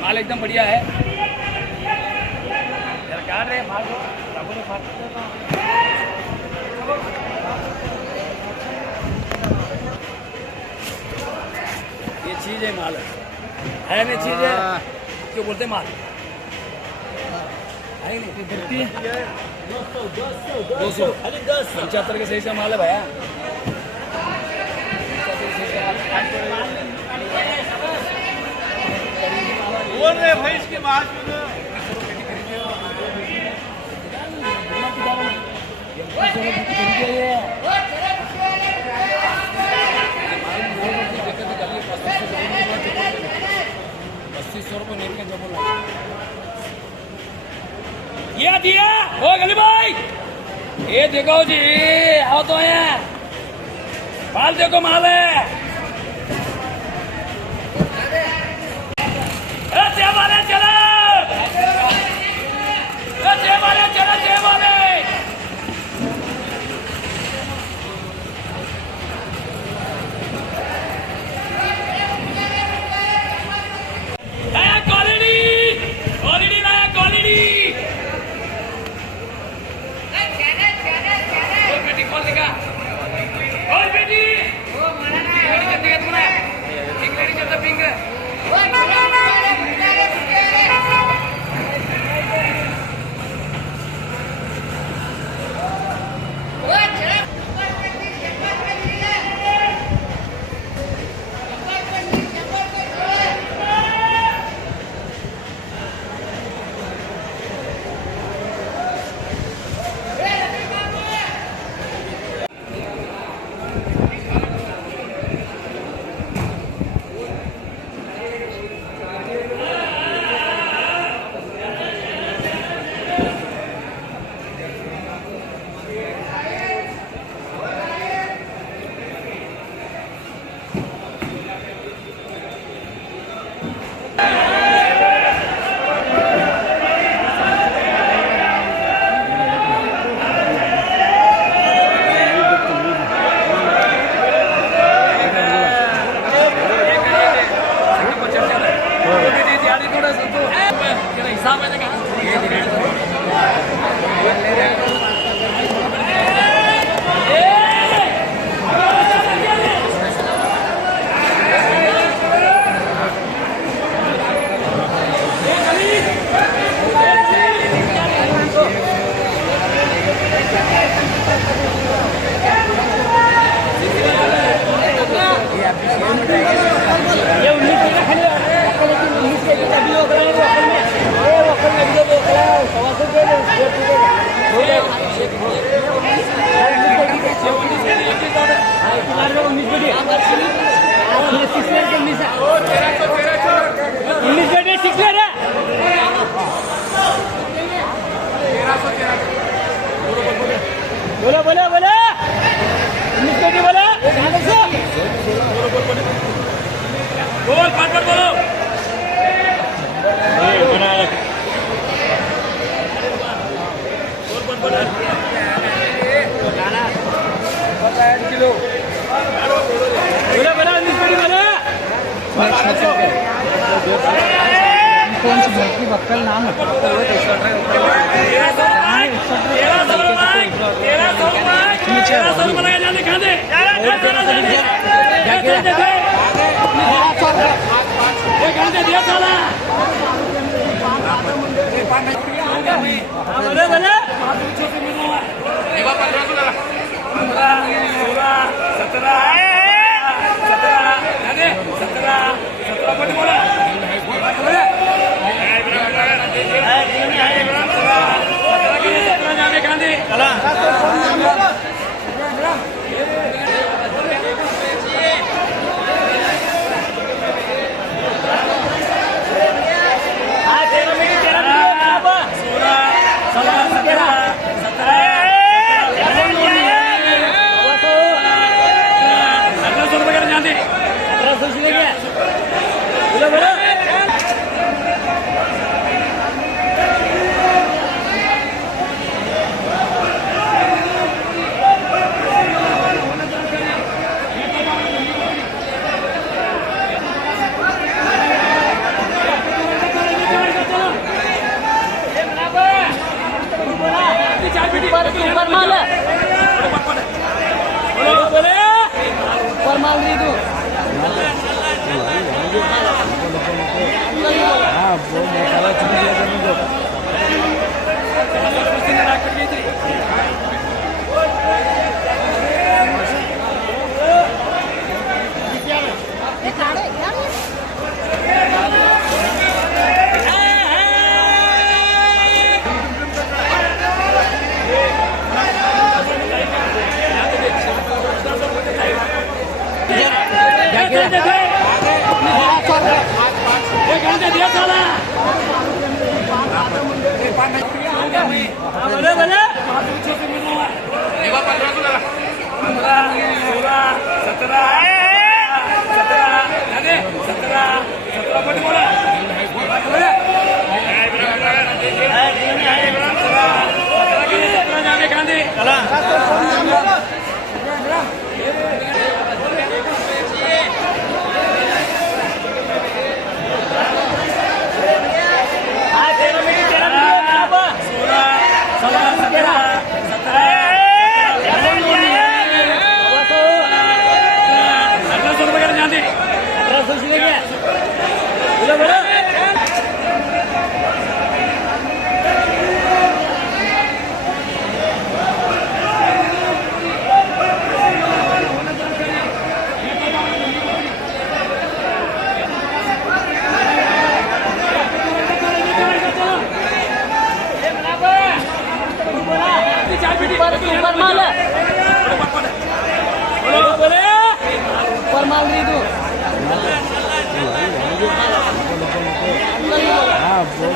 माल एकदम बढ़िया है। काट रहे माल को ये चीज है, माल है नहीं चीज है, क्यों बोलते माल है नहीं। 200 75 के सही से माल है भैया। बोल रहे भाई इसके बाद ये दिया ओ गली भाई, ये देखो जी, आओ तो है माल, देखो माल है। बोला बोला बोला 19 पेटी बोला, बोल पाँच बोलो। किलो बोला बोला 19 पेटी बोला। कौन सी भक्ति बक्कल नाम है? 1300 बनाया जाने खा दे। दिया साला बोले बोले 17 बोला जाने खा दे। $17 1700 रुपये का जाने 1700 सुपर माल है सुपर माल नहीं तू हाँ वो मसाला चीज सुपर माल है सुपर माल नहीं तू हाँ वो